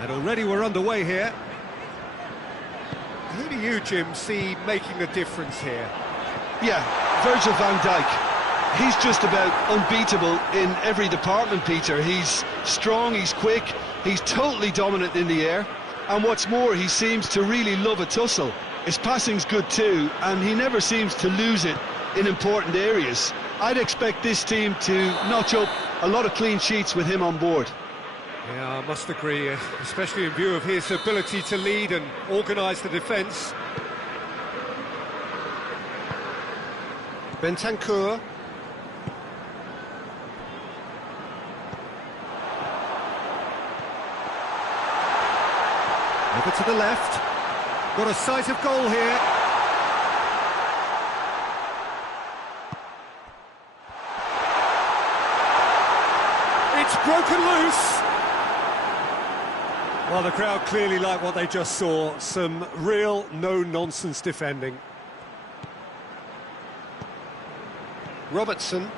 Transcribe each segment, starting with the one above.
And already we're underway here. Who do you, Jim, see making a difference here? Yeah, Virgil van Dijk. He's just about unbeatable in every department, Peter. He's strong, he's quick, he's totally dominant in the air. And what's more, he seems to really love a tussle. His passing's good too, and he never seems to lose it in important areas. I'd expect this team to notch up a lot of clean sheets with him on board. Yeah, I must agree, especially in view of his ability to lead and organise the defence. Bentancur. Over to the left. Got a sight of goal here. It's broken loose. Well, the crowd clearly like what they just saw. Some real no-nonsense defending. Robertson.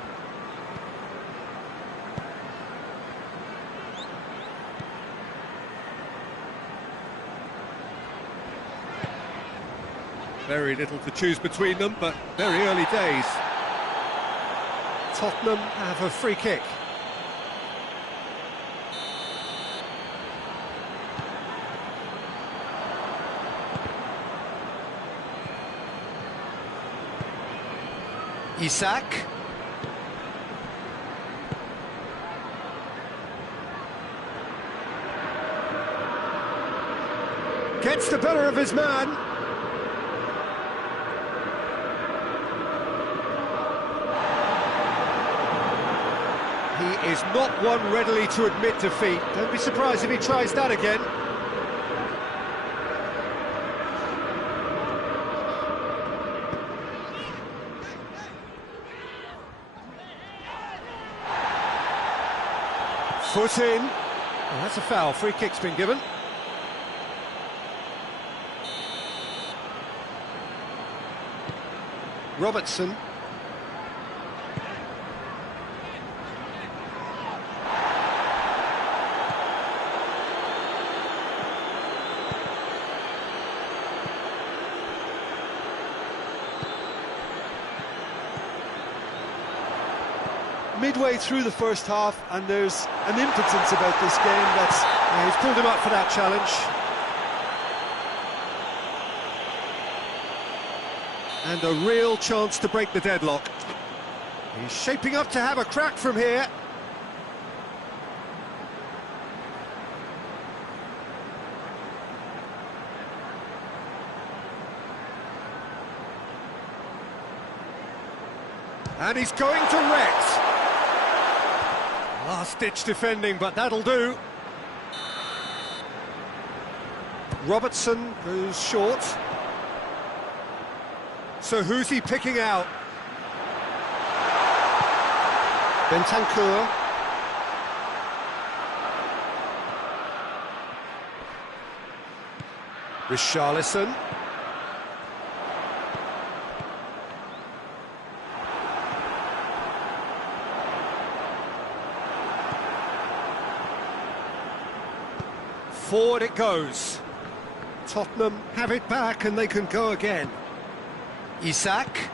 Very little to choose between them, but very early days. Tottenham have a free kick. Isak. Gets the better of his man. He is not one readily to admit defeat. Don't be surprised if he tries that again. Foot in. Oh, that's a foul. Free kick's been given. Robertson. Midway through the first half, and there's an impotence about this game that's... Yeah, he's pulled him up for that challenge. And a real chance to break the deadlock. He's shaping up to have a crack from here. And he's going direct. Last-ditch defending, but that'll do. Robertson goes short. So who's he picking out? Bentancur. Richarlison. Forward it goes. Tottenham have it back and they can go again. Isak.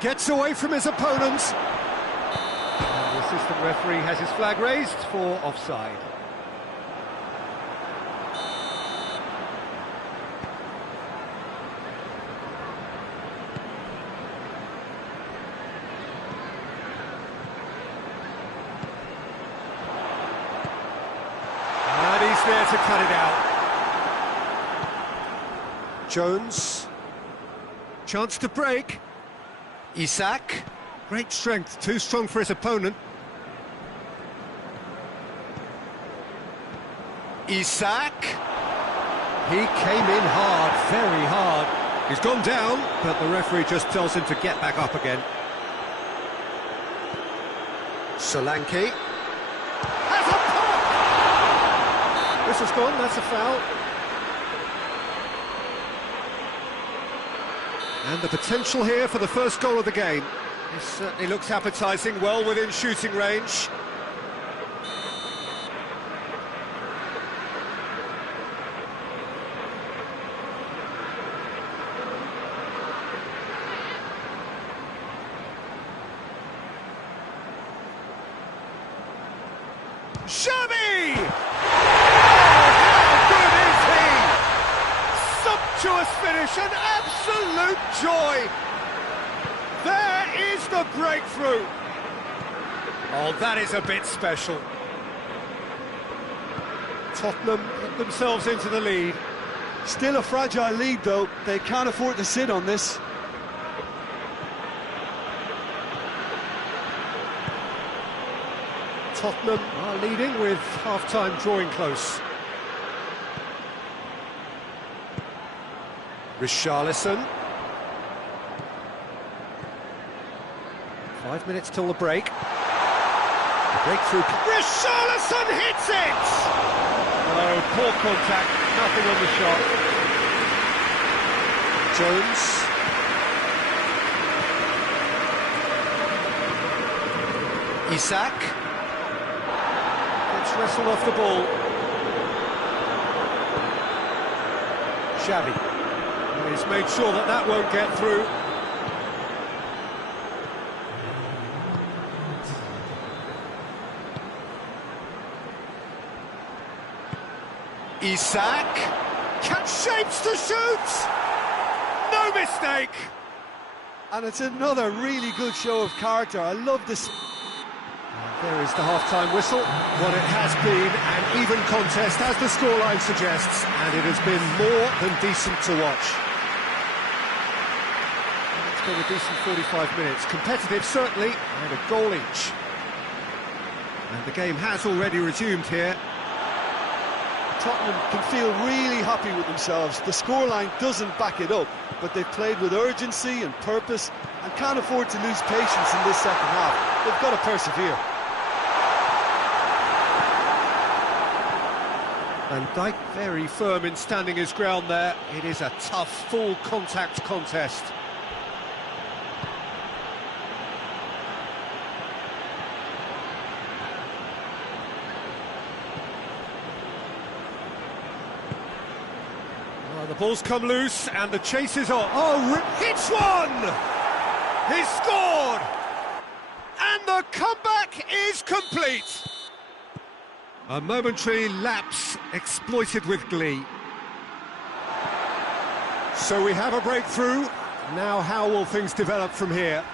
Gets away from his opponent. And the assistant referee has his flag raised for offside. There to cut it out. Jones. Chance to break. Isak. Great strength, too strong for his opponent. Isak. He came in hard, very hard. He's gone down, but the referee just tells him to get back up again. Solanke. This has gone, that's a foul. And the potential here for the first goal of the game. This certainly looks appetising, well within shooting range. Xavi! How good is he? Sumptuous finish, an absolute joy. There is the breakthrough. Oh, that is a bit special. Tottenham put themselves into the lead. Still a fragile lead, though. They can't afford to sit on this. Tottenham are leading with half-time drawing close. Richarlison. 5 minutes till the break. The breakthrough. Richarlison hits it! Oh, poor contact, nothing on the shot. Jones. Isak. Gets wrestled off the ball. Xavi. He's made sure that that won't get through. Isak, catch shapes to shoot! No mistake! And it's another really good show of character. I love this. There is the half-time whistle. What it has been an even contest, as the scoreline suggests, and it has been more than decent to watch. It's been a decent 45 minutes. Competitive, certainly, and a goal each. And the game has already resumed here. Tottenham can feel really happy with themselves. The scoreline doesn't back it up, but they've played with urgency and purpose and can't afford to lose patience in this second half. They've got to persevere. Van Dijk very firm in standing his ground there. It is a tough, full-contact contest. The ball's come loose and the chase is on. Oh, hits one! He's scored! And the comeback is complete! A momentary lapse exploited with glee. So we have a breakthrough. Now how will things develop from here?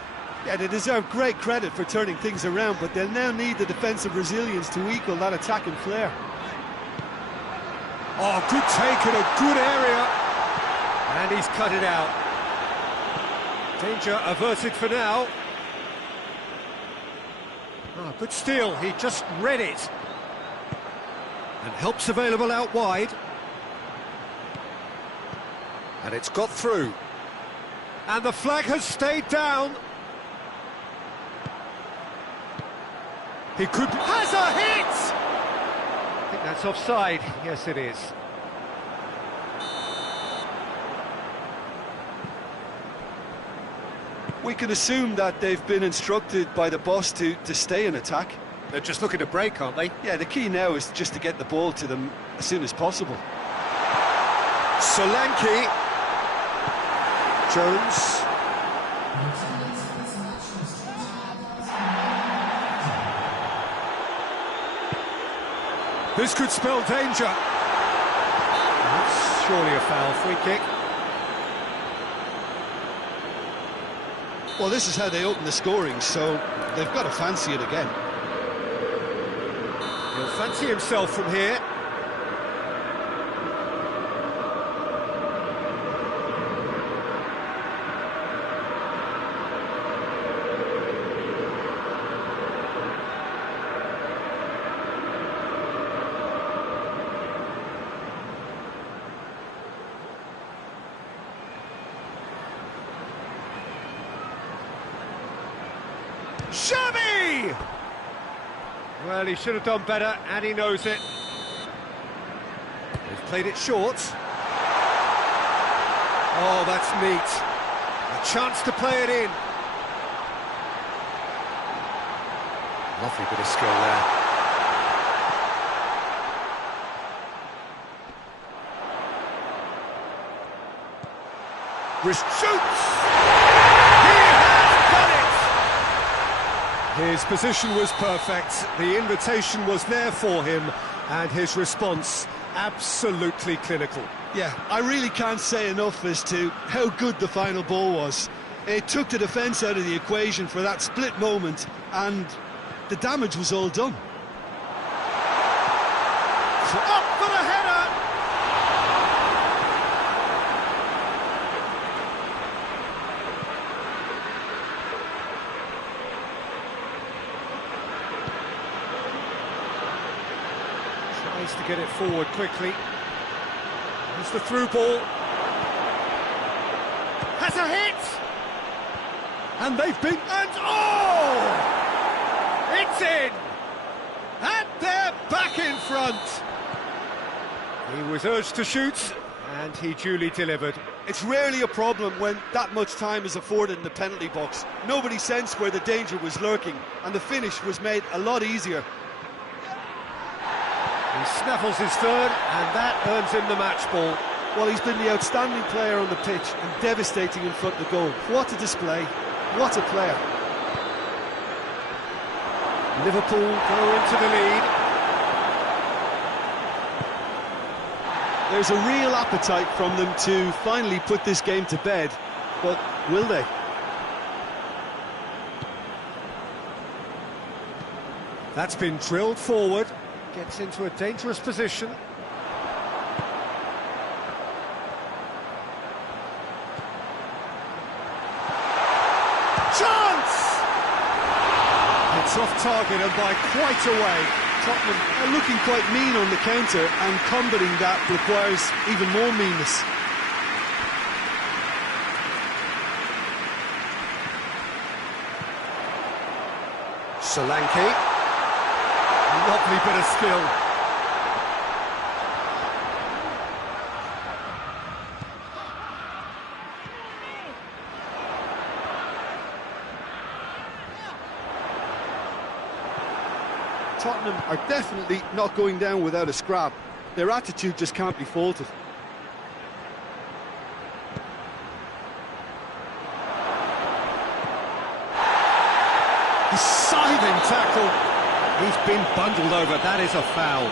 Yeah, they deserve great credit for turning things around, but they'll now need the defensive resilience to equal that attacking flair. Oh, good take in a good area. And he's cut it out. Danger averted for now. Oh, good steal, he just read it. And help's available out wide. And it's got through. And the flag has stayed down. He could... Has a hit! I think that's offside. Yes, it is. We can assume that they've been instructed by the boss to stay in attack. They're just looking to break, aren't they? Yeah, the key now is just to get the ball to them as soon as possible. Solanke. Jones. This could spell danger. That's surely a foul. Free kick. Well, this is how they open the scoring, so they've got to fancy it again. He'll fancy himself from here. Xavi! Well, he should have done better, and he knows it. He's played it short. Oh, that's neat. A chance to play it in. Lovely bit of skill there. Wrist shoots! He has done it! His position was perfect, the invitation was there for him, and his response absolutely clinical. Yeah, I really can't say enough as to how good the final ball was. It took the defence out of the equation for that split moment, and the damage was all done. Up for the header! Tries to get it forward quickly. It's the through ball. Has a hit! And they've been... And oh! It's in! And they're back in front! He was urged to shoot, and he duly delivered. It's rarely a problem when that much time is afforded in the penalty box. Nobody sensed where the danger was lurking, and the finish was made a lot easier. He snaffles his third, and that earns him the match ball. Well, he's been the outstanding player on the pitch and devastating in front of the goal. What a display, what a player. Liverpool go into the lead. There's a real appetite from them to finally put this game to bed, but will they? That's been drilled forward, gets into a dangerous position. Chance! It's off target and by quite a way. Tottenham are looking quite mean on the counter, and combating that requires even more meanness. Solanke. Lovely bit of skill. Tottenham are definitely not going down without a scrap. Their attitude just can't be faulted. Deciding tackle. He's been bundled over. That is a foul.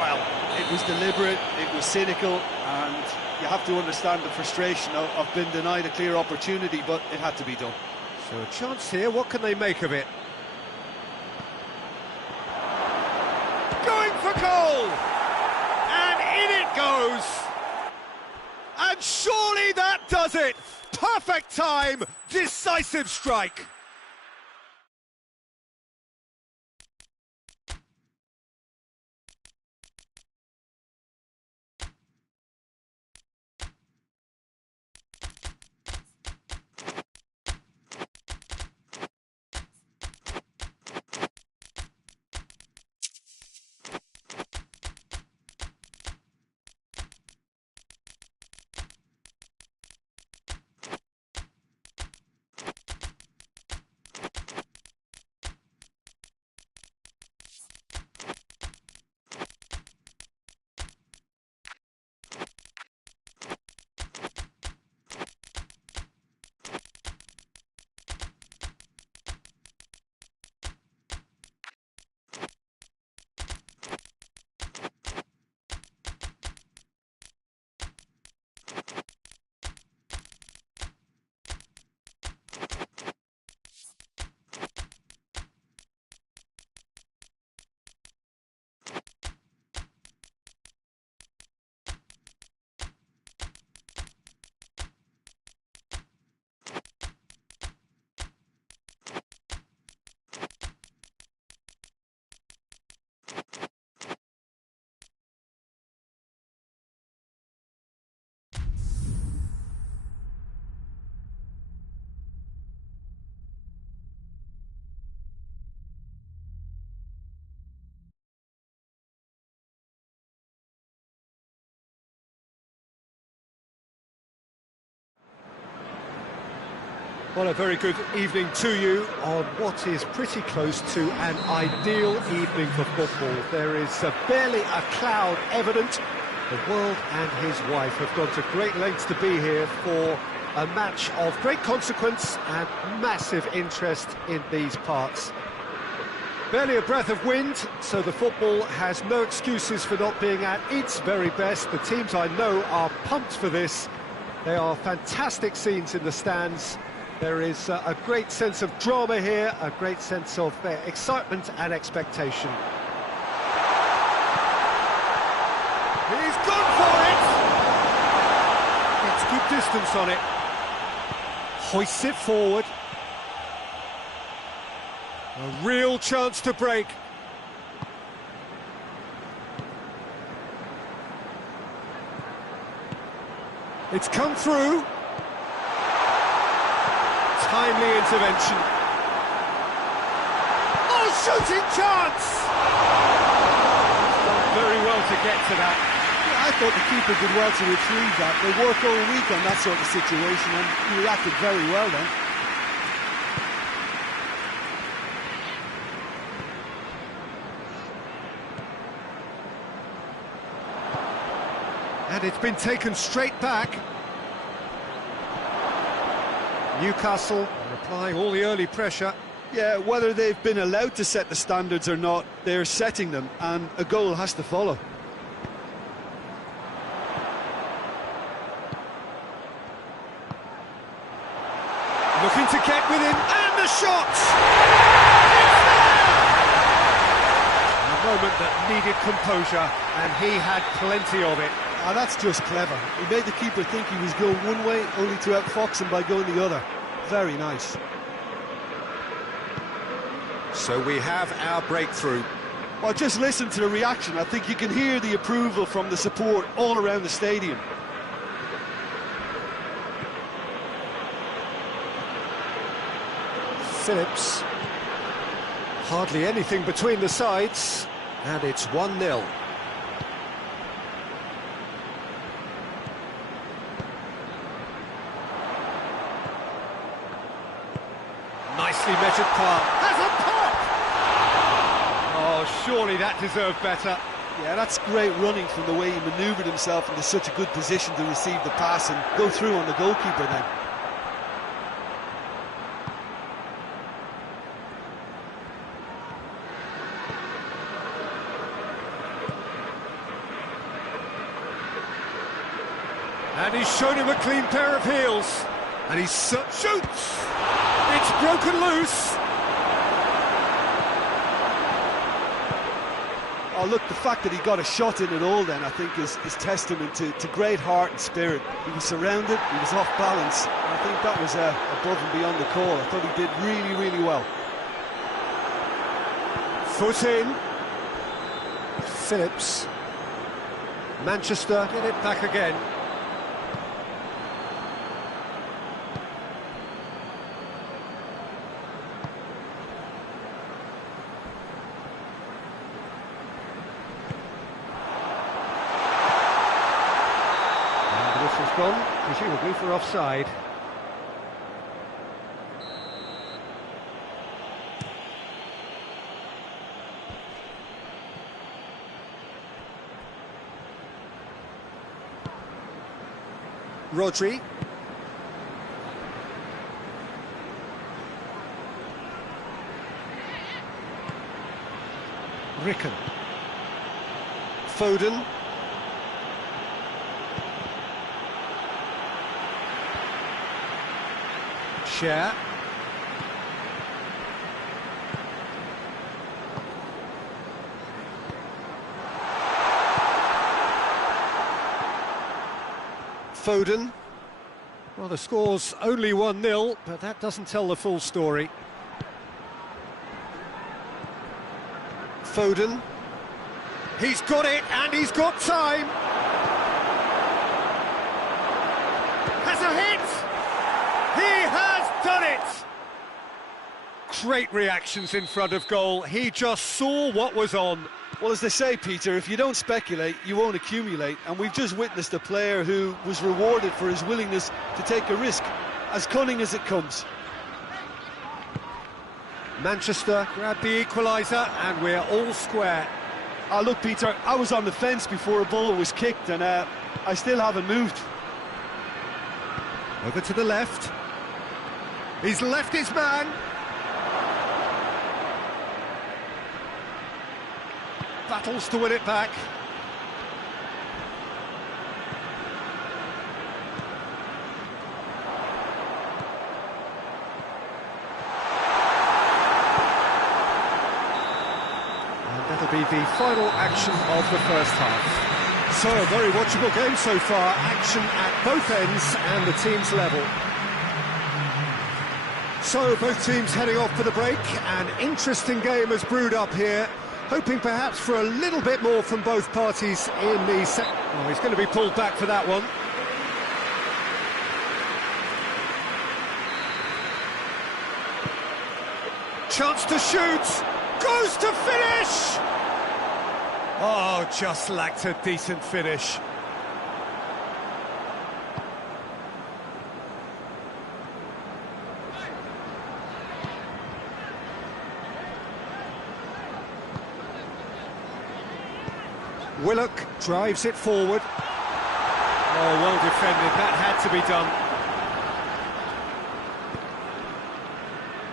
Well, it was deliberate, it was cynical, and you have to understand the frustration of being denied a clear opportunity, but it had to be done. So a chance here. What can they make of it? Going for goal! And in it goes! And surely that does it! Perfect time, decisive strike! Well, a very good evening to you on what is pretty close to an ideal evening for football. There is barely a cloud evident. The world and his wife have gone to great lengths to be here for a match of great consequence and massive interest in these parts. Barely a breath of wind, so the football has no excuses for not being at its very best. The teams I know are pumped for this. They are fantastic scenes in the stands. There is a great sense of drama here, a great sense of excitement and expectation. He's gone for it! It's good distance on it. Hoists it forward. A real chance to break. It's come through. Timely intervention. Oh, shooting chance! Done very well to get to that. Yeah, I thought the keeper did well to retrieve that. They work all week on that sort of situation, and he reacted very well then. And it's been taken straight back. Newcastle are applying all the early pressure. Yeah, whether they've been allowed to set the standards or not, they're setting them, and a goal has to follow. Looking to get with him, and the shot! A moment that needed composure, and he had plenty of it. And that's just clever. He made the keeper think he was going one way, only to outfox him by going the other. Very nice. So we have our breakthrough. Well, just listen to the reaction. I think you can hear the approval from the support all around the stadium. Phillips. Hardly anything between the sides, and it's 1-0. Nicely measured pass. Has a pop! Oh, surely that deserved better. Yeah, that's great running from the way he manoeuvred himself into such a good position to receive the pass and go through on the goalkeeper then. And he's shown him a clean pair of heels. And he shoots! It's broken loose! Oh, look, the fact that he got a shot in at all then, I think, is testament to great heart and spirit. He was surrounded, he was off balance. I think that was above and beyond the call. I thought he did really, really well. Foot in. Phillips. Manchester get it back again. Gone, presumably for offside. Rodri. Ricken. Foden. Share. Foden. Well, the score's only 1-0, but that doesn't tell the full story. Foden. He's got it, and he's got time. Has a hit. He has done it! Great reactions in front of goal. He just saw what was on. Well, as they say, Peter, if you don't speculate, you won't accumulate. And we've just witnessed a player who was rewarded for his willingness to take a risk, as cunning as it comes. Manchester grab the equaliser, and we're all square. Look, Peter, I was on the fence before a ball was kicked, and I still haven't moved. Over to the left. He's left his man. battles to win it back. And that'll be the final action of the first half. So, a very watchable game so far. Action at both ends and the team's level. So, both teams heading off for the break. An interesting game has brewed up here. Hoping perhaps for a little bit more from both parties in the second. Oh, he's going to be pulled back for that one. Chance to shoot. Goes to finish. Oh, just lacked a decent finish. Willock drives it forward. Oh, well defended. That had to be done.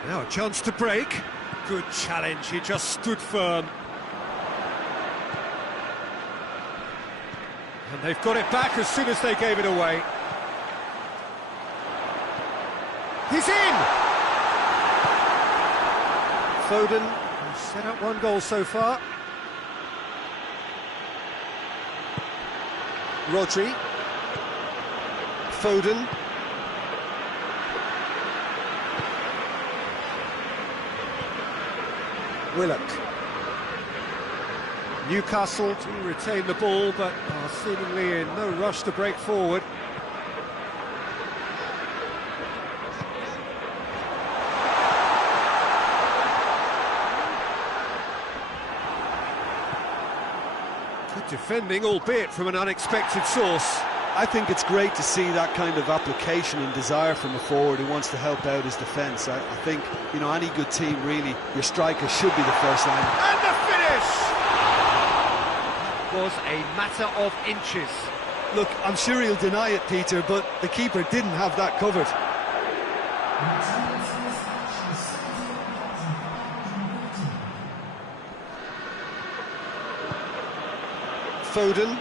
Now a chance to break. Good challenge. He just stood firm. And they've got it back as soon as they gave it away. He's in! Foden has set up one goal so far. Rodri. Foden. Willock. Newcastle to retain the ball, but are seemingly in no rush to break forward. Good defending, albeit from an unexpected source. I think it's great to see that kind of application and desire from a forward who wants to help out his defence. I think, you know, any good team, really, your striker should be the first line. And the finish! Was a matter of inches. Look, I'm sure he'll deny it, Peter, but the keeper didn't have that covered. Foden.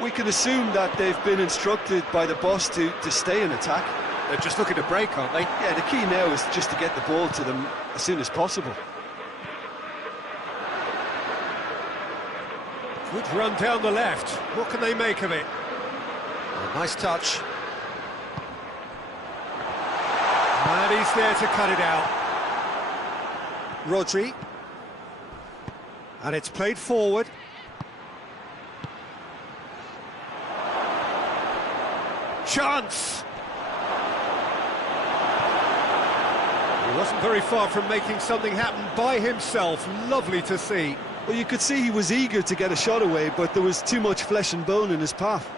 We can assume that they've been instructed by the boss to stay in attack. They're just looking to break, aren't they? Yeah, the key now is just to get the ball to them as soon as possible. Good run down the left. What can they make of it? A nice touch. And he's there to cut it out. Rodri. And it's played forward. Chance! He wasn't very far from making something happen by himself. Lovely to see. Well, you could see he was eager to get a shot away, but there was too much flesh and bone in his path.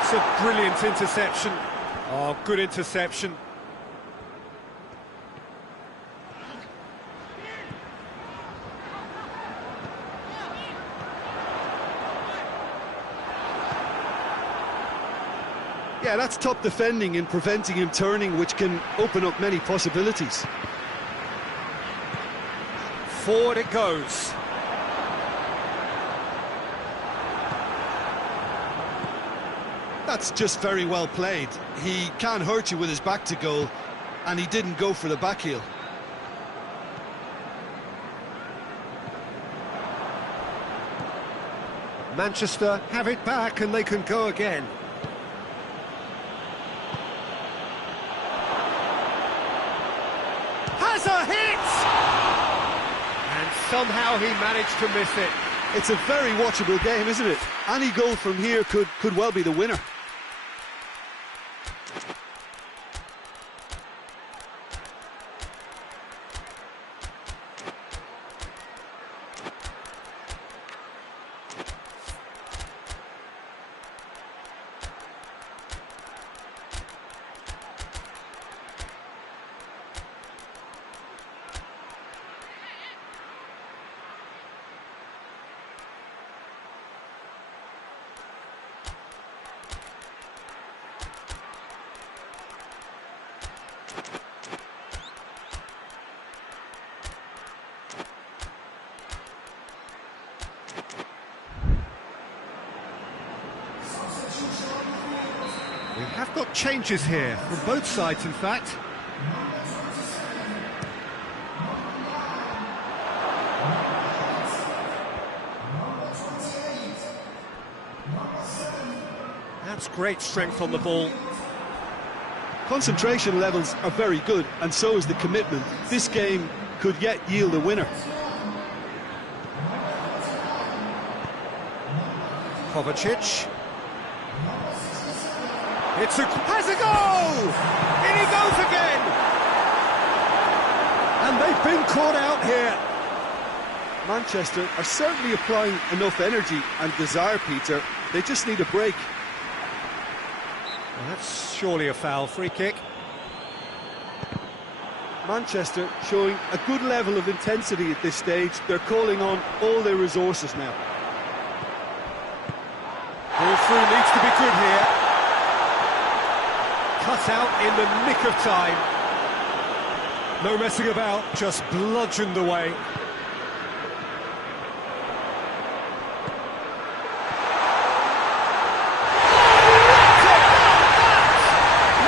It's a brilliant interception. Oh, good interception. Yeah, that's top defending and preventing him turning, which can open up many possibilities. Forward it goes. That's just very well played. He can't hurt you with his back to goal, and he didn't go for the back heel. Manchester have it back and they can go again. Has a hit! And somehow he managed to miss it. It's a very watchable game, isn't it? Any goal from here could well be the winner. changes here, from both sides in fact. That's great strength on the ball. Concentration levels are very good, and so is the commitment. This game could yet yield a winner. Kovacic. Has a goal! In he goes again! And they've been caught out here. Manchester are certainly applying enough energy and desire, Peter. They just need a break. Well, that's surely a foul. Free kick. Manchester showing a good level of intensity at this stage. They're calling on all their resources now. Ball through needs to be good here. Cut out in the nick of time. No messing about, just bludgeoned away.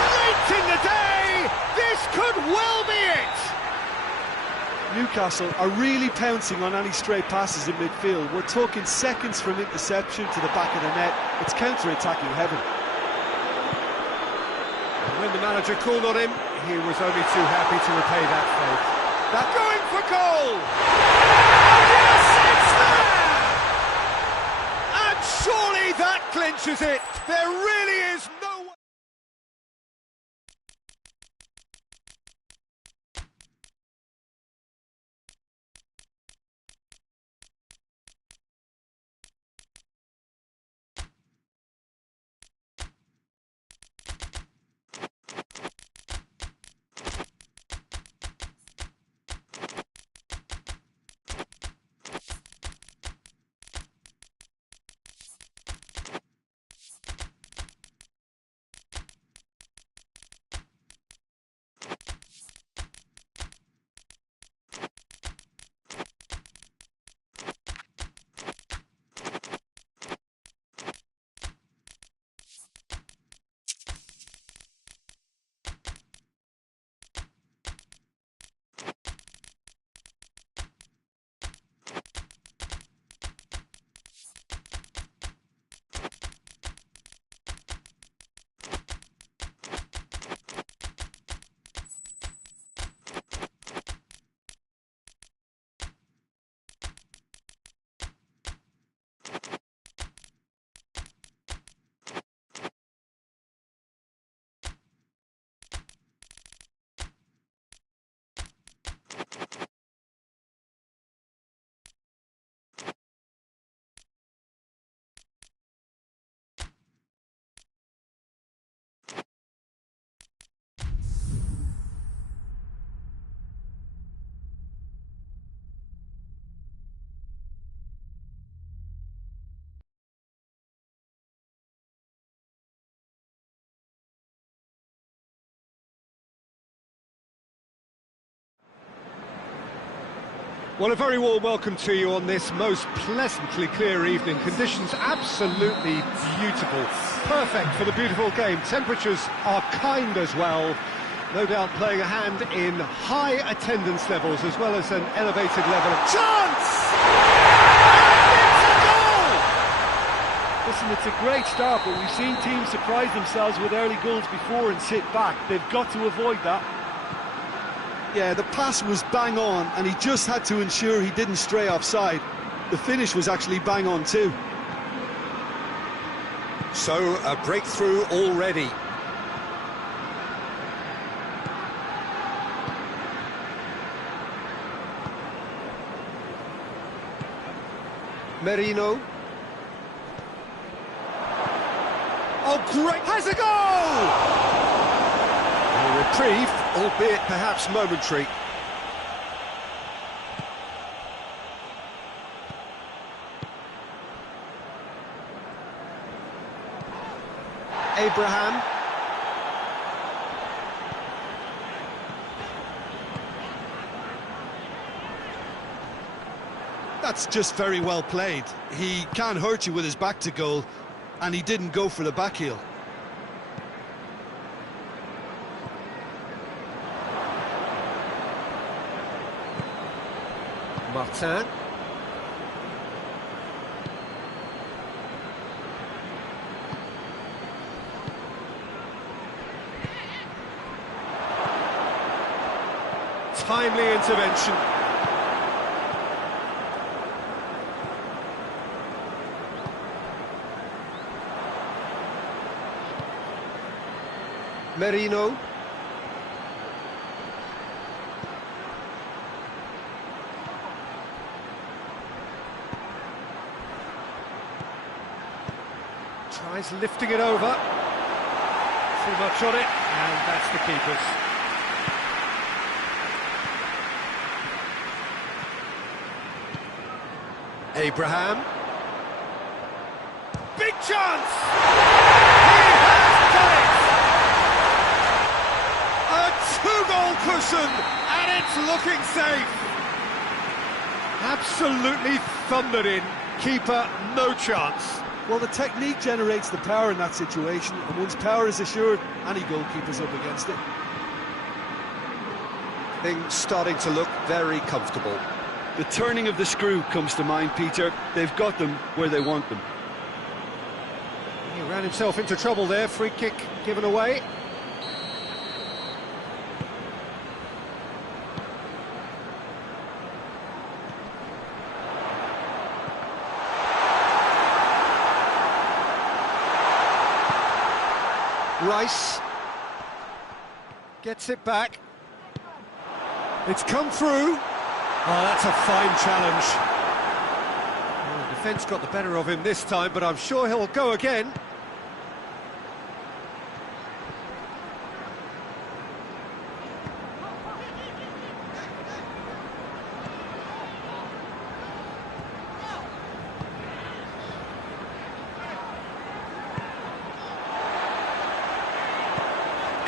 Late in the day, this could well be it. Newcastle are really pouncing on any stray passes in midfield. We're talking seconds from interception to the back of the net. It's counter-attacking heaven. When the manager called on him, he was only too happy to repay that faith. They're going for goal! Oh yes, it's there! And surely that clinches it! There really is no way... Well, a very warm welcome to you on this most pleasantly clear evening. Conditions absolutely beautiful. Perfect for the beautiful game. Temperatures are kind as well. No doubt playing a hand in high attendance levels as well as an elevated level of chance! And it's a goal! Listen, it's a great start, but we've seen teams surprise themselves with early goals before and sit back. They've got to avoid that. Yeah, the pass was bang on, and he just had to ensure he didn't stray offside. The finish was actually bang on too. So, a breakthrough already. Merino. Oh, great! Has a goal! A reprieve, albeit perhaps momentary. Abraham. That's just very well played. He can't hurt you with his back to goal, and he didn't go for the back heel. Martin. Timely intervention. Merino. Tries lifting it over. Too much on it, and that's the keeper's. Abraham. Big chance! He has done it! A two-goal cushion, and it's looking safe. Absolutely thundered in. Keeper, no chance. Well, the technique generates the power in that situation, and once power is assured, any goalkeeper's up against it. Things starting to look very comfortable. The turning of the screw comes to mind, Peter. They've got them where they want them. He ran himself into trouble there. Free kick given away. Rice gets it back. It's come through. Oh, that's a fine challenge. Well, the defence got the better of him this time, but I'm sure he'll go again.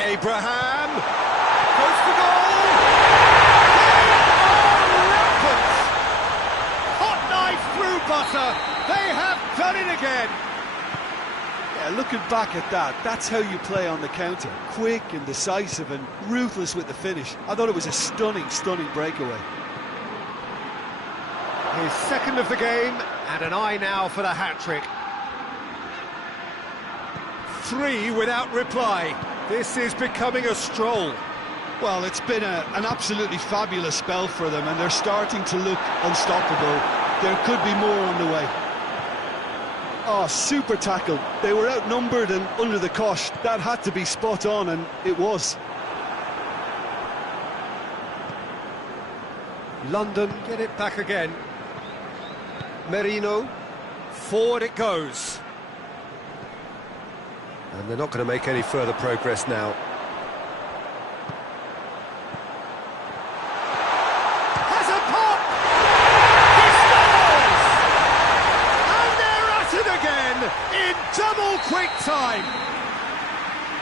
Abraham goes for goal. Butter, they have done it again. Yeah, looking back at that, that's how you play on the counter. Quick and decisive and ruthless with the finish. I thought it was a stunning, stunning breakaway. His second of the game, and an eye now for the hat-trick. 3 without reply. This is becoming a stroll. Well, it's been an absolutely fabulous spell for them, and they're starting to look unstoppable. There could be more on the way. Oh, super tackle. They were outnumbered and under the cosh. That had to be spot on, and it was. London get it back again. Merino. Forward it goes. And they're not going to make any further progress now. In double quick time.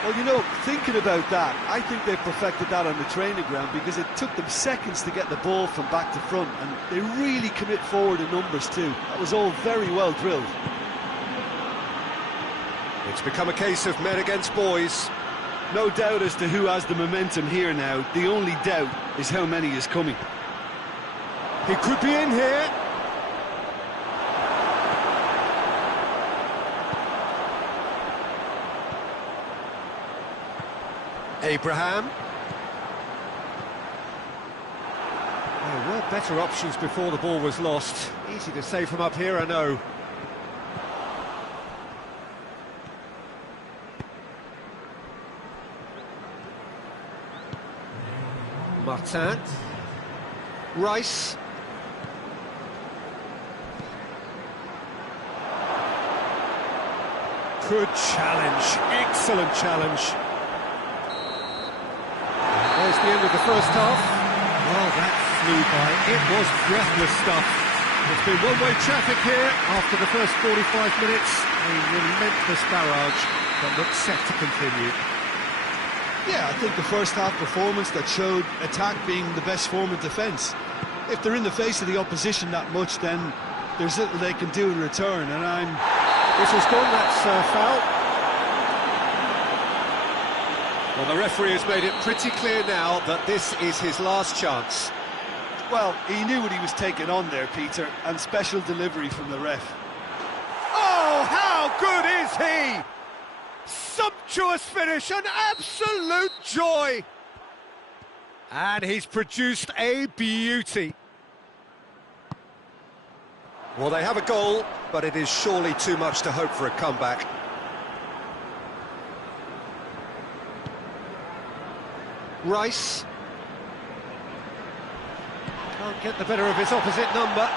Well, you know, thinking about that, I think they perfected that on the training ground because it took them seconds to get the ball from back to front, and they really commit forward in numbers too. That was all very well drilled. It's become a case of men against boys. No doubt as to who has the momentum here now. The only doubt is how many is coming. He could be in here. Abraham. There were better options before the ball was lost. Easy to say from up here, I know. Martin. Rice. Good challenge. Excellent challenge. There's the end of the first half. Well, that flew by. It was breathless stuff. There's been one-way traffic here after the first 45 minutes. A relentless barrage that looks set to continue. Yeah, I think the first half performance that showed attack being the best form of defence. If they're in the face of the opposition that much, then there's little they can do in return, and Whistle's gone, that's foul. Well, the referee has made it pretty clear now that this is his last chance. Well, he knew what he was taking on there, Peter, and special delivery from the ref. Oh, how good is he? Sumptuous finish, an absolute joy. And he's produced a beauty. Well, they have a goal, but it is surely too much to hope for a comeback. Rice. Can't get the better of his opposite number.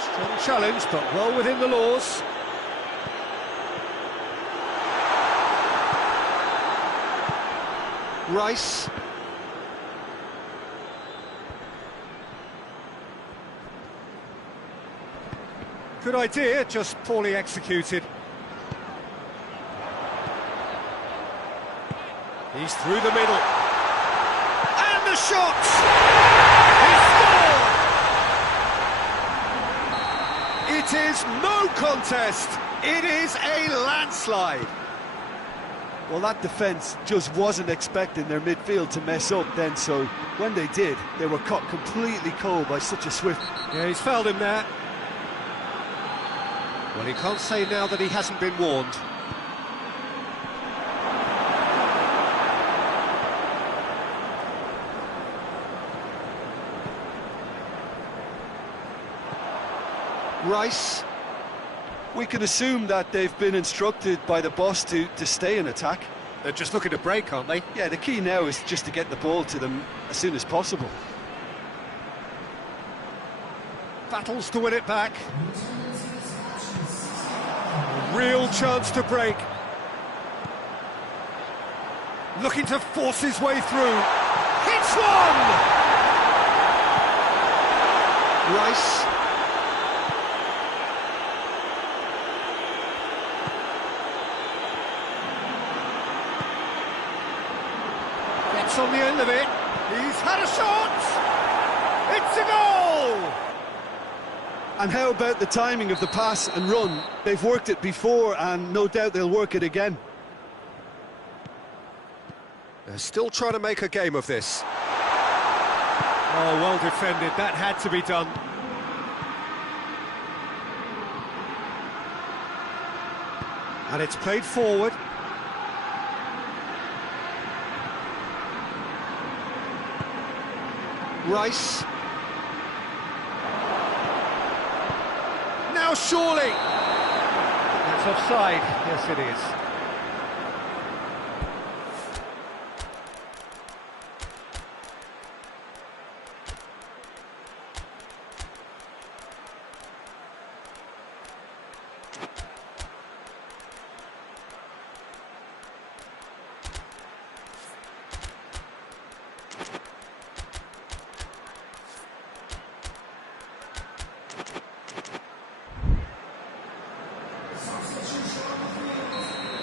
Strong challenge, but well within the laws. Rice. Good idea, just poorly executed. He's through the middle. And the shot! He scored! It is no contest. It is a landslide. Well, that defence just wasn't expecting their midfield to mess up then, so when they did, they were caught completely cold by such a swift... Yeah, he's fouled him there. Well, he can't say now that he hasn't been warned. Rice. We can assume that they've been instructed by the boss to stay in attack. They're just looking to break, aren't they? Yeah, the key now is just to get the ball to them as soon as possible. Battles to win it back. A real chance to break. Looking to force his way through. Hits one! Rice. Gets on the end of it. He's had a shot! It's a goal! And how about the timing of the pass and run? They've worked it before and no doubt they'll work it again. They're still trying to make a game of this. Oh, well defended. That had to be done. And it's played forward. Rice. Now surely. That's offside. Yes, it is.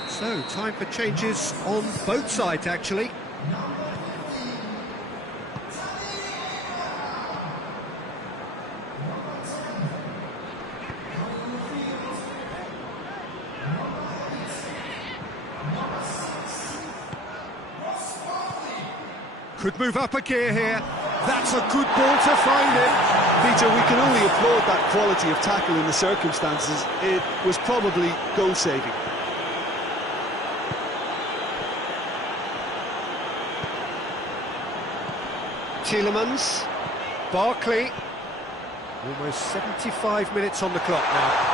So, time for changes on both sides, actually. Could move up a gear here. That's a good ball to find him. Peter, we can only applaud that quality of tackle in the circumstances. It was probably goal-saving. Tielemans, Barkley, almost 75 minutes on the clock now.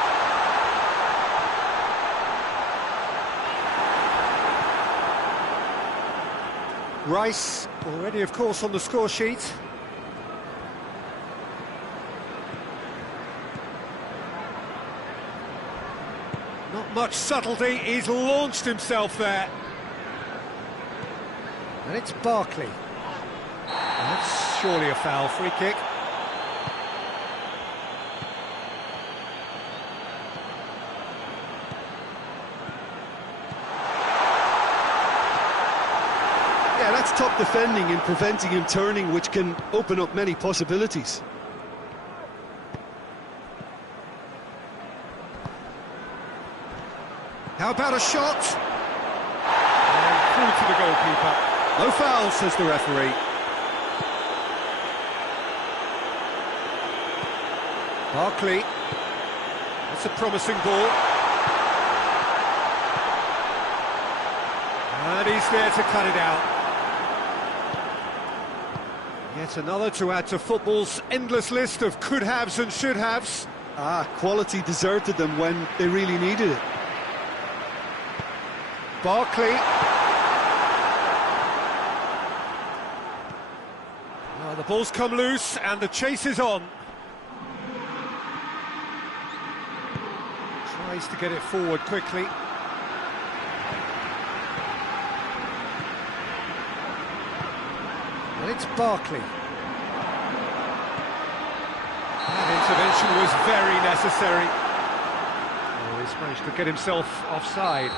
Rice, already of course on the score sheet. Not much subtlety, he's launched himself there. And it's Barkley. That's surely a foul, free kick. Yeah, that's top defending and preventing him turning, which can open up many possibilities. How about a shot? And through to the goalkeeper. No foul, says the referee. Barkley. That's a promising ball. And he's there to cut it out. Yet another to add to football's endless list of could-haves and should-haves. Quality deserted them when they really needed it. Barkley. The ball's come loose and the chase is on. Tries to get it forward quickly. And it's Barkley. That intervention was very necessary. Oh, he's managed to get himself offside.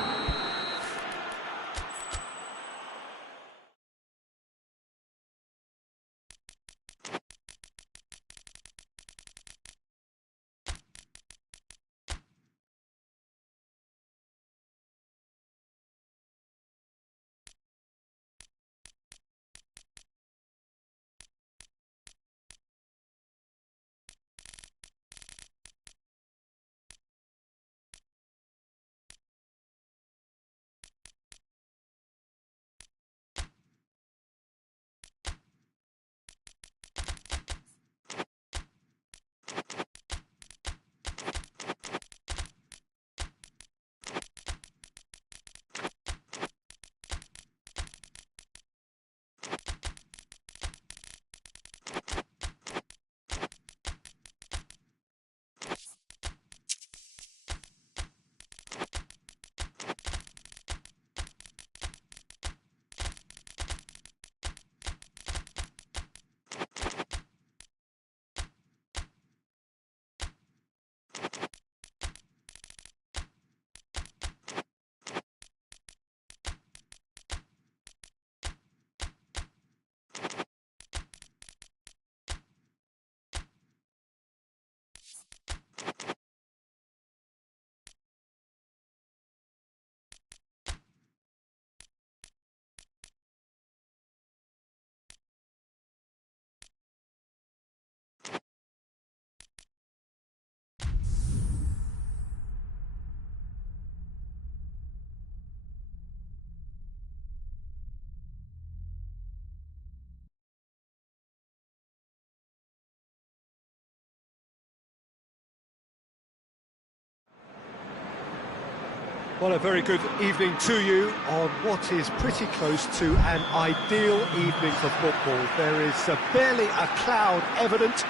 Well, a very good evening to you on what is pretty close to an ideal evening for football. There is barely a cloud evident.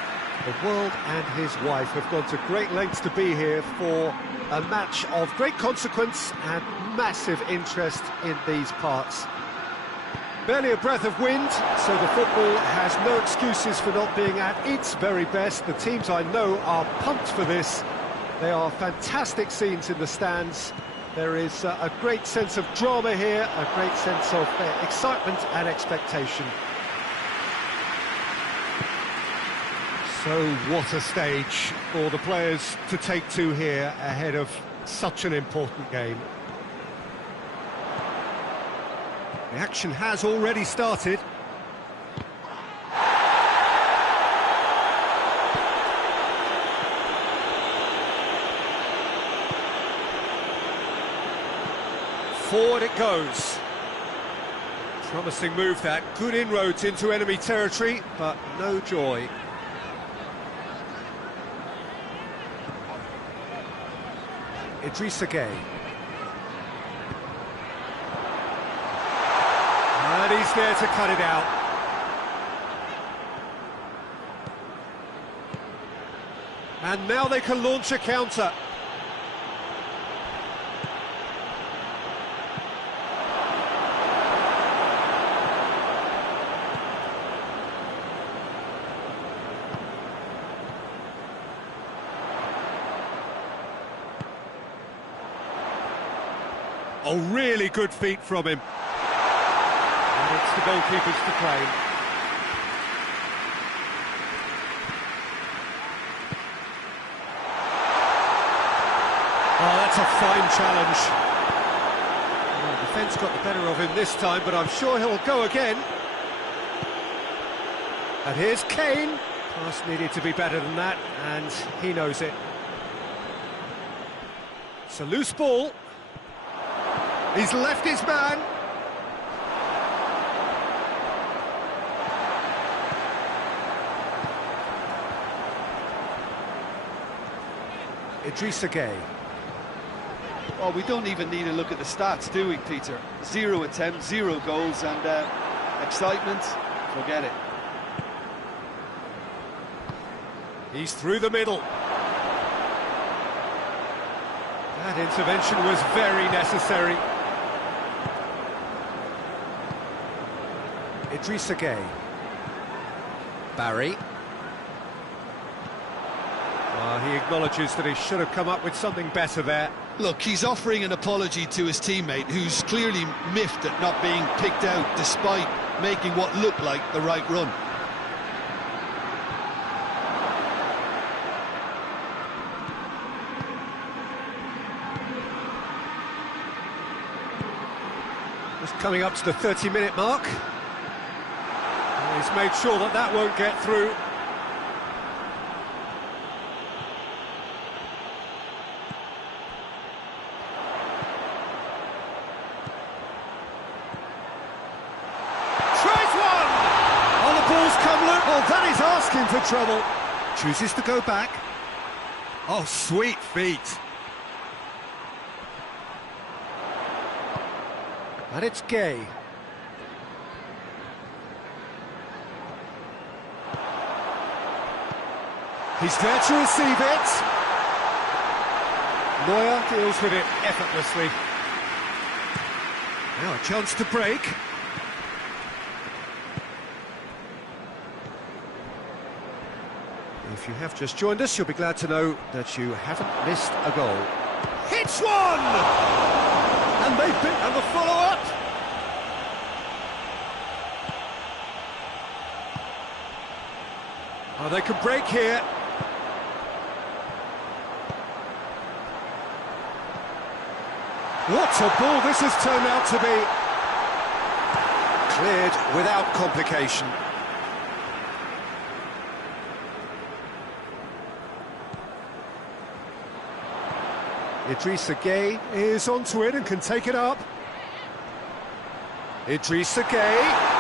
The world and his wife have gone to great lengths to be here for a match of great consequence and massive interest in these parts. Barely a breath of wind, so the football has no excuses for not being at its very best. The teams I know are pumped for this. They are fantastic scenes in the stands. There is a great sense of drama here, a great sense of excitement and expectation. So what a stage for the players to take to here ahead of such an important game. The action has already started. Forward it goes. Promising move that. Good inroads into enemy territory, but no joy. Idrissa Gueye. And he's there to cut it out. And now they can launch a counter. Oh, really good feet from him. And it's the goalkeepers to claim. Oh, that's a fine challenge. Well, the defence got the better of him this time, but I'm sure he'll go again. And here's Kane, Pass needed to be better than that, and he knows it. It's a loose ball. He's left his man. Idrissa Gueye. Well, we don't even need to look at the stats, do we, Peter? 0 attempts, 0 goals, and excitement, forget it. He's through the middle. That intervention was very necessary. Idrissa Gueye. Barry. He acknowledges that he should have come up with something better there. Look, he's offering an apology to his teammate, who's clearly miffed at not being picked out despite making what looked like the right run. Just coming up to the 30-minute mark. He's made sure that that won't get through. Oh, that is asking for trouble. Chooses to go back. Oh, sweet feet. And it's Gueye. He's there to receive it. Neuer deals with it effortlessly. Now a chance to break. If you have just joined us, you'll be glad to know that you haven't missed a goal. Hits one! And the follow-up! Oh, they could break here. What a ball this has turned out to be. Cleared without complication. Idrissa Gueye is onto it and can take it up. Idrissa Gueye.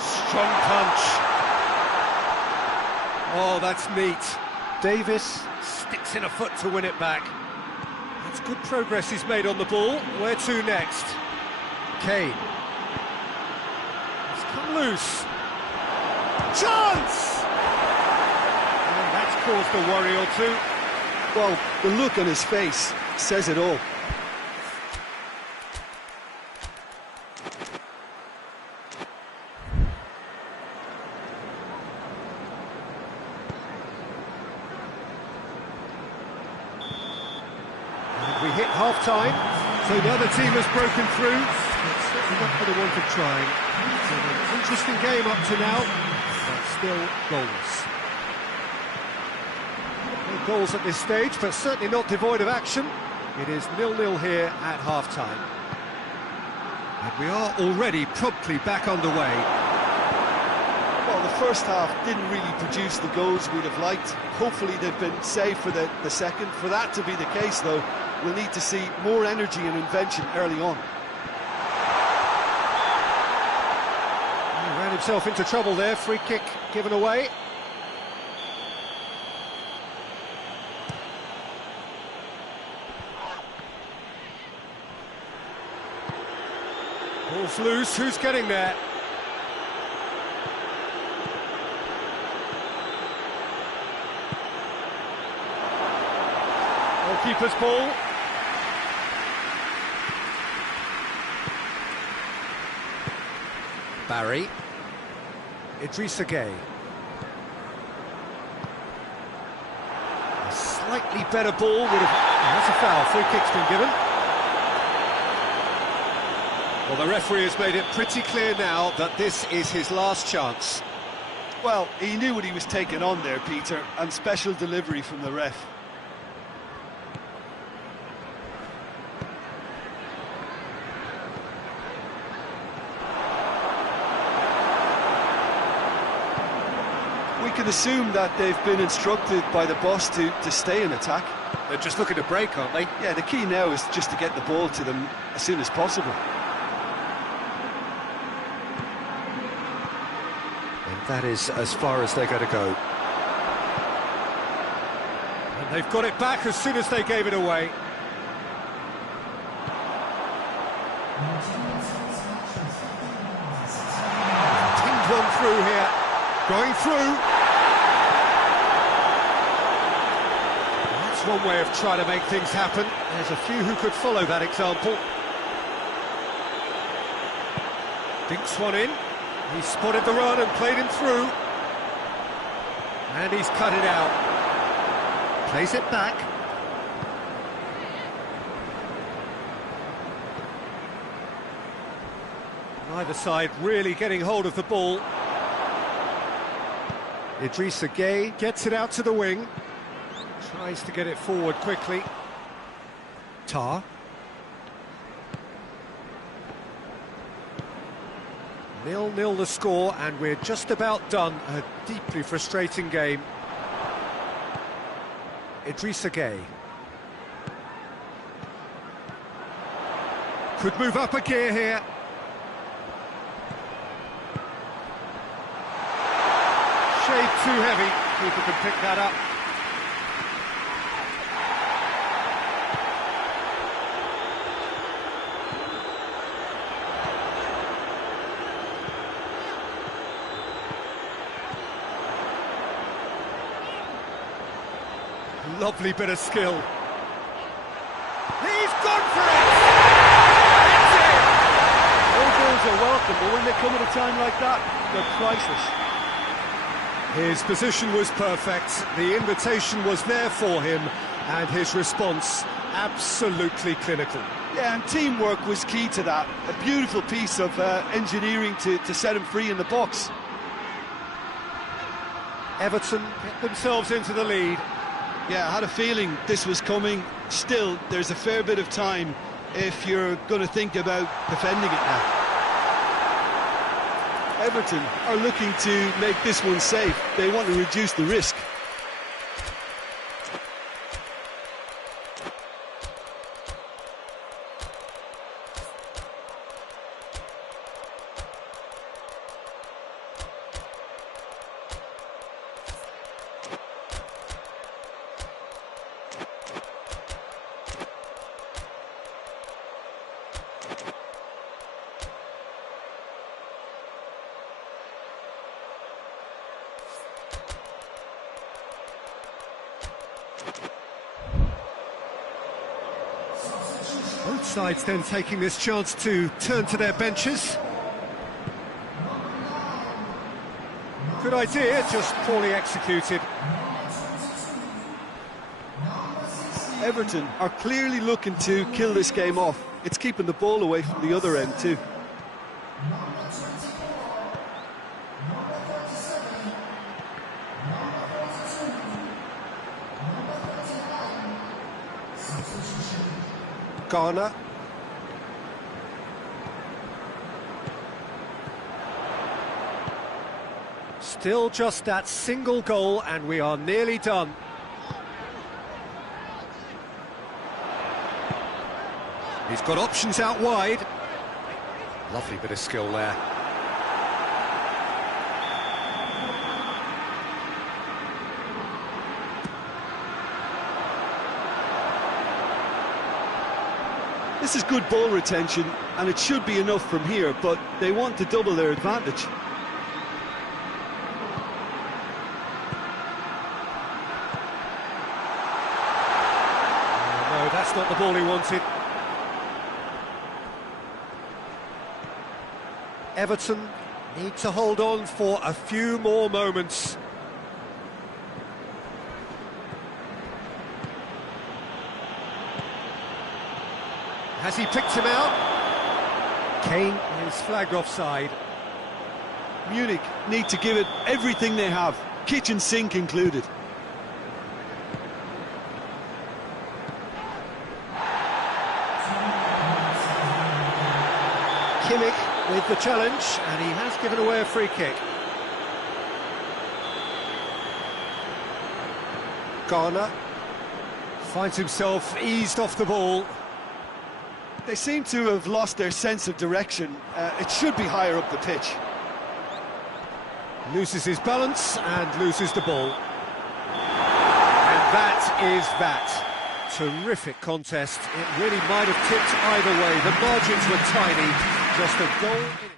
Strong punch. Oh, that's neat. Davis sticks in a foot to win it back. That's good progress he's made on the ball. Where to next? Kane. Come loose. Chance! And that's caused a worry or two. Well, the look on his face says it all. And we hit half-time, so the other team has broken through. It's certainly not for the want of trying. It's an interesting game up to now, but still goals. No goals at this stage, but certainly not devoid of action. It is 0-0 here at half-time. And we are already promptly back underway. Well, the first half didn't really produce the goals we'd have liked. Hopefully they've been saved for the second. For that to be the case, though, we'll need to see more energy and invention early on. Ran himself into trouble there, free kick given away. Ball's loose, who's getting there? Goalkeeper's ball. Barry. Idrissa Gueye. A slightly better ball would have... That's a foul, free kick's been given. Well, the referee has made it pretty clear now that this is his last chance. Well, he knew what he was taking on there, Peter, and special delivery from the ref. can assume that they've been instructed by the boss to stay in attack. They're just looking to break, aren't they? Yeah, the key now is just to get the ball to them as soon as possible. And that is as far as they're going to go. And they've got it back as soon as they gave it away. Pinged one through here. Going through. That's one way of trying to make things happen. There's a few who could follow that example. Dinks one in. He spotted the run and played him through. And he's cut it out. Plays it back. Neither side really getting hold of the ball. Idrissa Gueye gets it out to the wing. Tries to get it forward quickly. Tar. 0-0 the score, and we're just about done. A deeply frustrating game. Idrissa Gueye. Could move up a gear here. Shade too heavy. Keeper can pick that up. Lovely bit of skill. He's gone for it! That's it! All goals are welcome, but when they come at a time like that, they're priceless. His position was perfect, the invitation was there for him, and his response absolutely clinical. Yeah, and teamwork was key to that. A beautiful piece of engineering to set him free in the box. Everton get themselves into the lead. Yeah, I had a feeling this was coming. Still, there's a fair bit of time if you're going to think about defending it now. Everton are looking to make this one safe. They want to reduce the risk. Both sides then taking this chance to turn to their benches. Good idea, just poorly executed. Everton are clearly looking to kill this game off. It's keeping the ball away from the other end too. Ghana. Still just that single goal and we are nearly done. He's got options out wide. Lovely bit of skill there. This is good ball retention, and it should be enough from here, but they want to double their advantage. No, that's not the ball he wanted. Everton need to hold on for a few more moments. Has he picked him out? Kane is flagged offside. Munich need to give it everything they have, kitchen sink included. Kimmich with the challenge, and he has given away a free kick. Garner finds himself eased off the ball. They seem to have lost their sense of direction. It should be higher up the pitch. Loses his balance and loses the ball. And that is that. Terrific contest. It really might have tipped either way. The margins were tiny. Just a goal.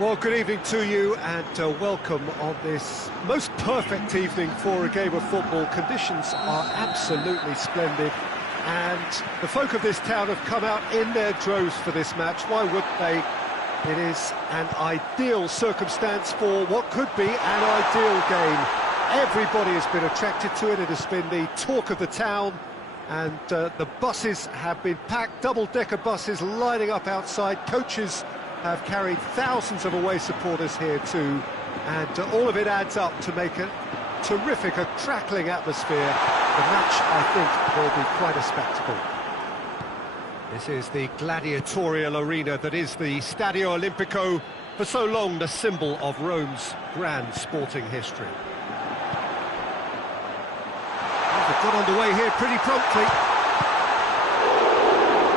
Well, good evening to you and welcome on this most perfect evening for a game of football. Conditions are absolutely splendid and the folk of this town have come out in their droves for this match. Why wouldn't they? It is an ideal circumstance for what could be an ideal game. Everybody has been attracted to it. It has been the talk of the town and the buses have been packed, double-decker buses lining up outside. Coaches have carried thousands of away supporters here too, and all of it adds up to make a terrific, a crackling atmosphere. The match, I think, will be quite a spectacle. This is the gladiatorial arena that is the Stadio Olimpico, for so long the symbol of Rome's grand sporting history. Well, they've got underway here pretty promptly.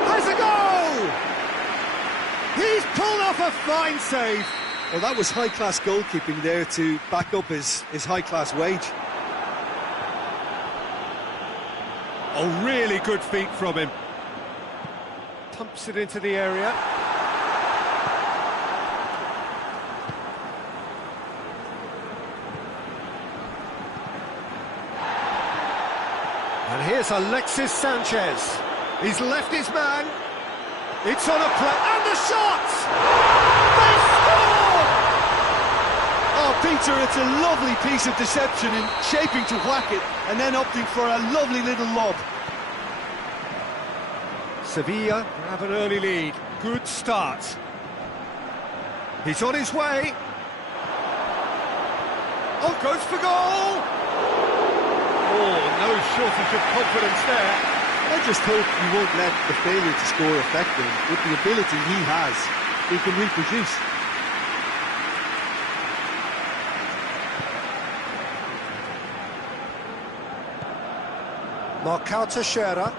Has a goal! He's pulled off a fine save. Well, that was high-class goalkeeping there to back up his high-class wage. Oh, really good feet from him. Pumps it into the area. And here's Alexis Sanchez. He's left his man. It's on a play, and the shot! They score! Oh, Peter, it's a lovely piece of deception in shaping to whack it, and then opting for a lovely little lob. Sevilla have an early lead. Good start. He's on his way. Oh, goes for goal! Oh, no shortage of confidence there. I just hope he won't let the failure to score affect him. With the ability he has, he can reproduce. Marcao Teixeira.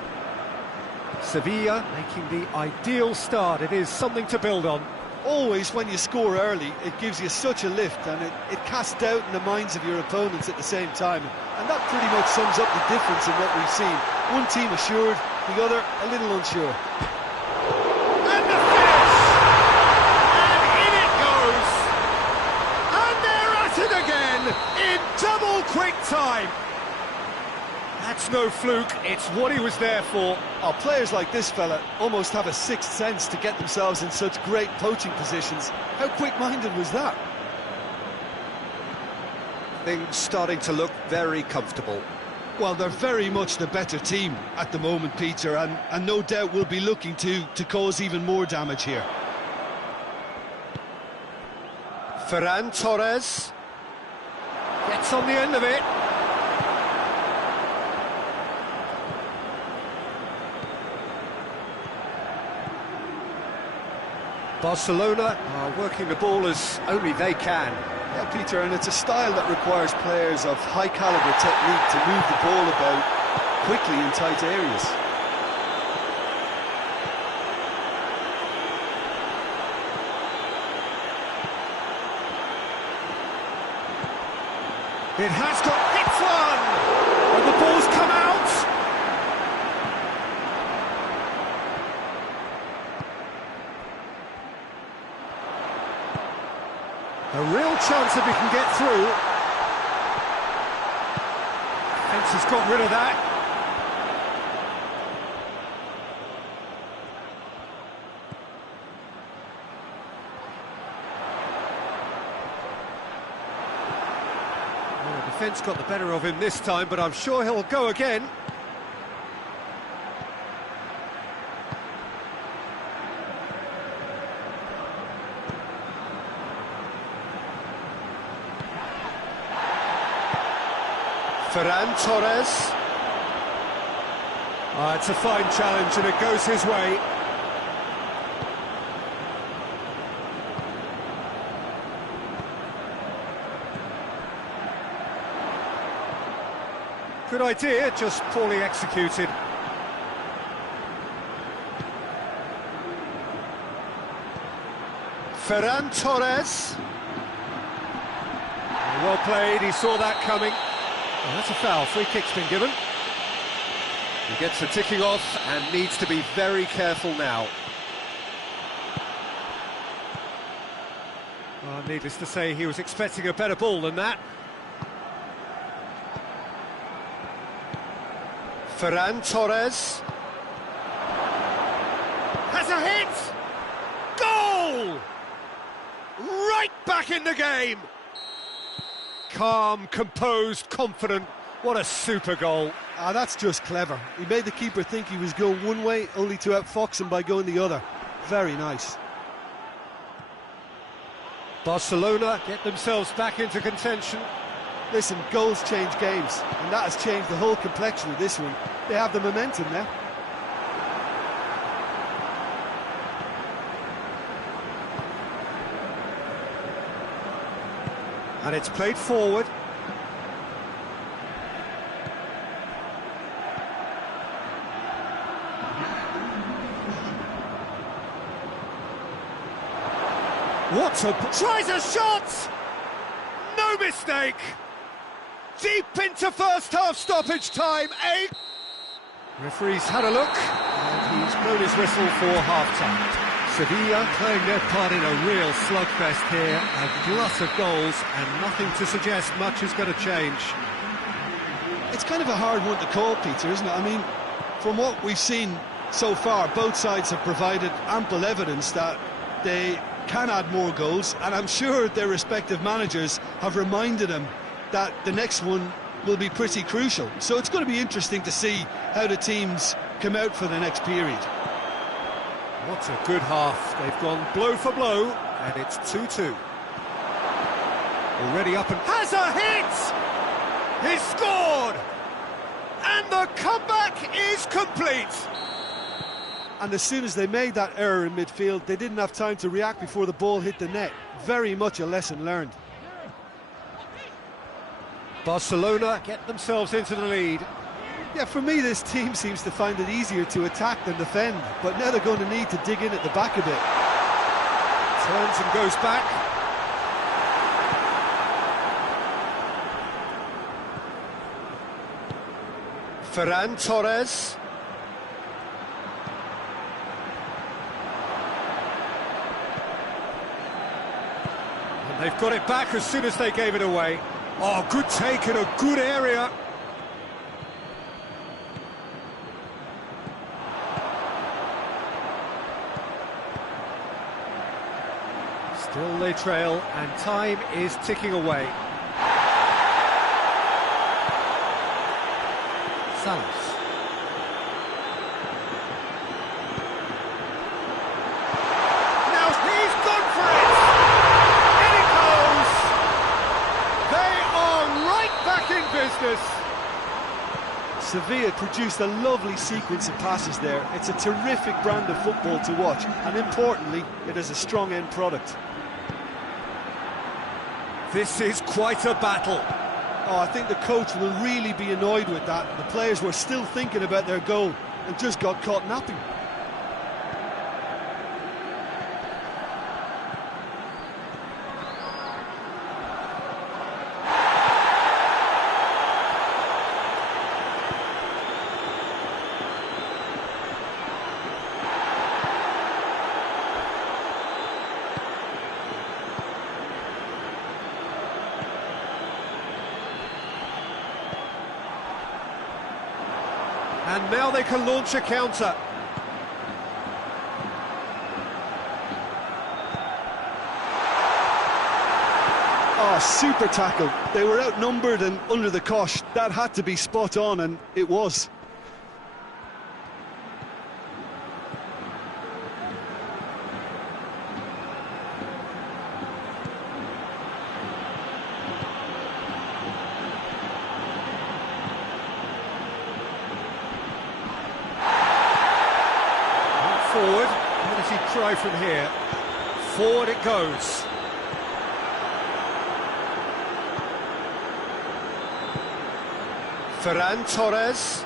Sevilla making the ideal start. It is something to build on. Always when you score early, it gives you such a lift and it casts doubt in the minds of your opponents at the same time. And that pretty much sums up the difference in what we've seen. One team assured, the other a little unsure. And the finish! And in it goes! And they're at it again in double quick time! That's no fluke, it's what he was there for. Oh, players like this fella almost have a sixth sense to get themselves in such great poaching positions. How quick-minded was that? Things starting to look very comfortable. Well, they're very much the better team at the moment, Peter, and no doubt will be looking to cause even more damage here. Ferran Torres gets on the end of it. Barcelona are working the ball as only they can. Yeah, Peter, and it's a style that requires players of high calibre technique to move the ball about quickly in tight areas. It has got hits one, and the ball's come out. A real chance if he can get through. Fence has got rid of that. Defence got the better of him this time, but I'm sure he'll go again. Ferran Torres. It's a fine challenge and it goes his way. Good idea, just poorly executed. Ferran Torres. Well played, he saw that coming. Oh, that's a foul, free kick's been given. He gets the ticking off and needs to be very careful now. Needless to say, he was expecting a better ball than that. Ferran Torres has a hit! Goal! Right back in the game! Calm, composed, confident. What a super goal. That's just clever. He made the keeper think he was going one way, only to outfox him by going the other. Very nice. Barcelona get themselves back into contention. Listen, goals change games, and that has changed the whole complexion of this one. They have the momentum now. And it's played forward. What a... tries a shot! No mistake! Deep into first half stoppage time, eh? Referee's had a look, and he's blown his whistle for half-time. Sevilla playing their part in a real slugfest here, a glut of goals, and nothing to suggest much is going to change. It's kind of a hard one to call, Peter, isn't it? I mean, from what we've seen so far, both sides have provided ample evidence that they can add more goals, and I'm sure their respective managers have reminded them that the next one will be pretty crucial. So it's going to be interesting to see how the teams come out for the next period. What a good half. They've gone blow for blow, and it's 2-2. Already up and... has a hit! He's scored! And the comeback is complete! And as soon as they made that error in midfield, they didn't have time to react before the ball hit the net. Very much a lesson learned. Barcelona get themselves into the lead. Yeah, for me, this team seems to find it easier to attack than defend, but now they're going to need to dig in at the back a bit. Turns and goes back. Ferran Torres. And they've got it back as soon as they gave it away. Oh, good take in a good area. Still they trail, and time is ticking away. Salas. Now he's gone for it! In it goes! They are right back in business! Sevilla produced a lovely sequence of passes there. It's a terrific brand of football to watch, and importantly, it is a strong end product. This is quite a battle. Oh, I think the coach will really be annoyed with that. The players were still thinking about their goal and just got caught napping. And now they can launch a counter. Oh, super tackle. They were outnumbered and under the cosh. That had to be spot on, and it was. Forward, what does he try from here? Forward it goes. Ferran Torres.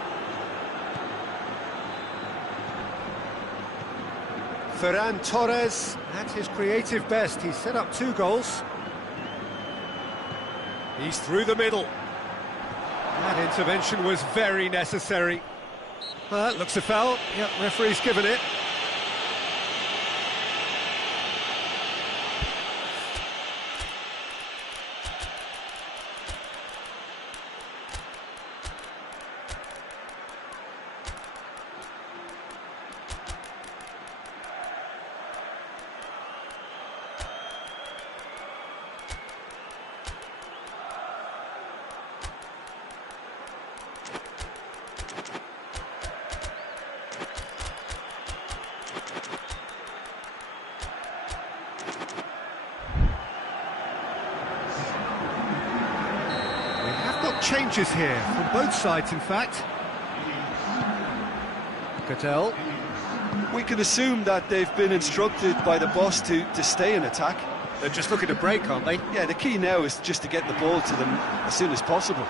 Ferran Torres at his creative best. He's set up 2 goals. He's through the middle. That intervention was very necessary. That looks a foul. Yep, referee's given it. Changes here from both sides, in fact. Cattell. We can assume that they've been instructed by the boss to stay in attack. They're just looking to break, aren't they? Yeah, the key now is just to get the ball to them as soon as possible.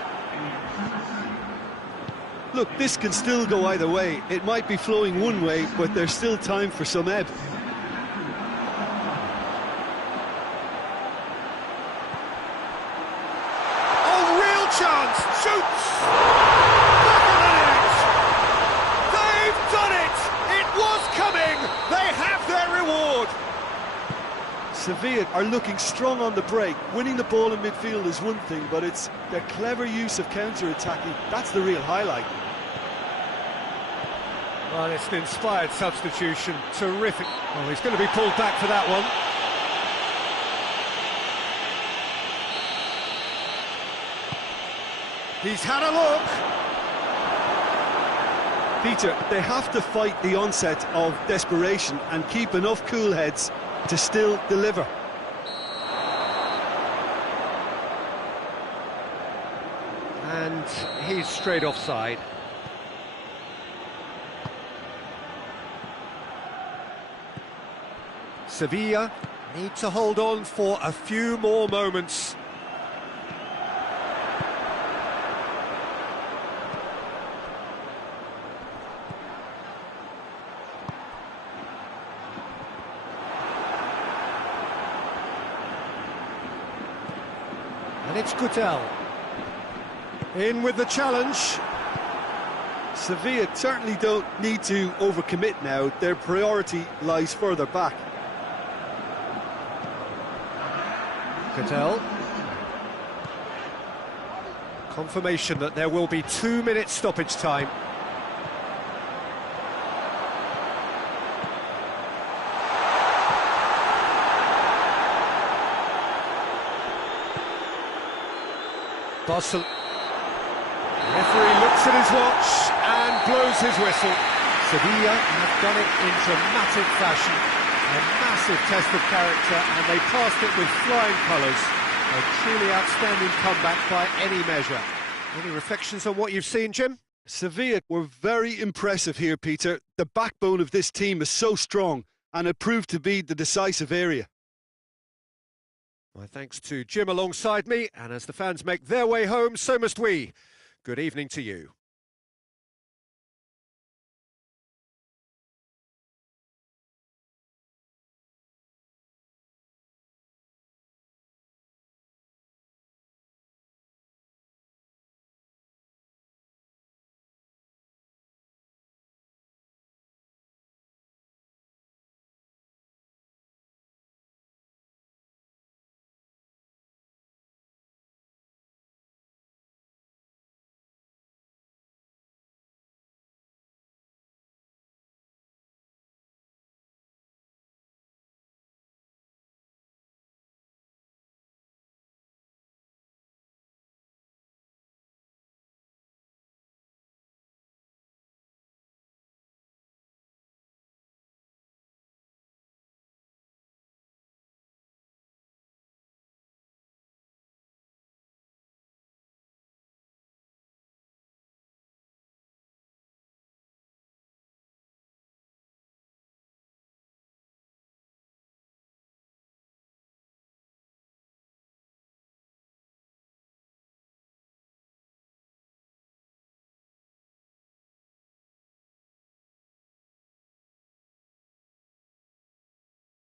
Look, this can still go either way. It might be flowing one way, but there's still time for some ebb. Chance, shoots! Back of the net! They've done it! It was coming! They have their reward! Sevilla are looking strong on the break. Winning the ball in midfield is one thing, but it's their clever use of counter-attacking. That's the real highlight. Well, it's an inspired substitution. Terrific. Well, he's going to be pulled back for that one. He's had a look. Peter, they have to fight the onset of desperation and keep enough cool heads to still deliver. And he's straight offside. Sevilla need to hold on for a few more moments. And it's Cattell. In with the challenge. Sevilla certainly don't need to overcommit now. Their priority lies further back. Cattell. Confirmation that there will be 2 minutes stoppage time. Referee looks at his watch and blows his whistle. Sevilla have done it in dramatic fashion. A massive test of character, and they passed it with flying colours. A truly outstanding comeback by any measure. Any reflections on what you've seen, Jim? Sevilla were very impressive here, Peter. The backbone of this team is so strong, and it proved to be the decisive area. My thanks to Jim alongside me, and as the fans make their way home, so must we. Good evening to you.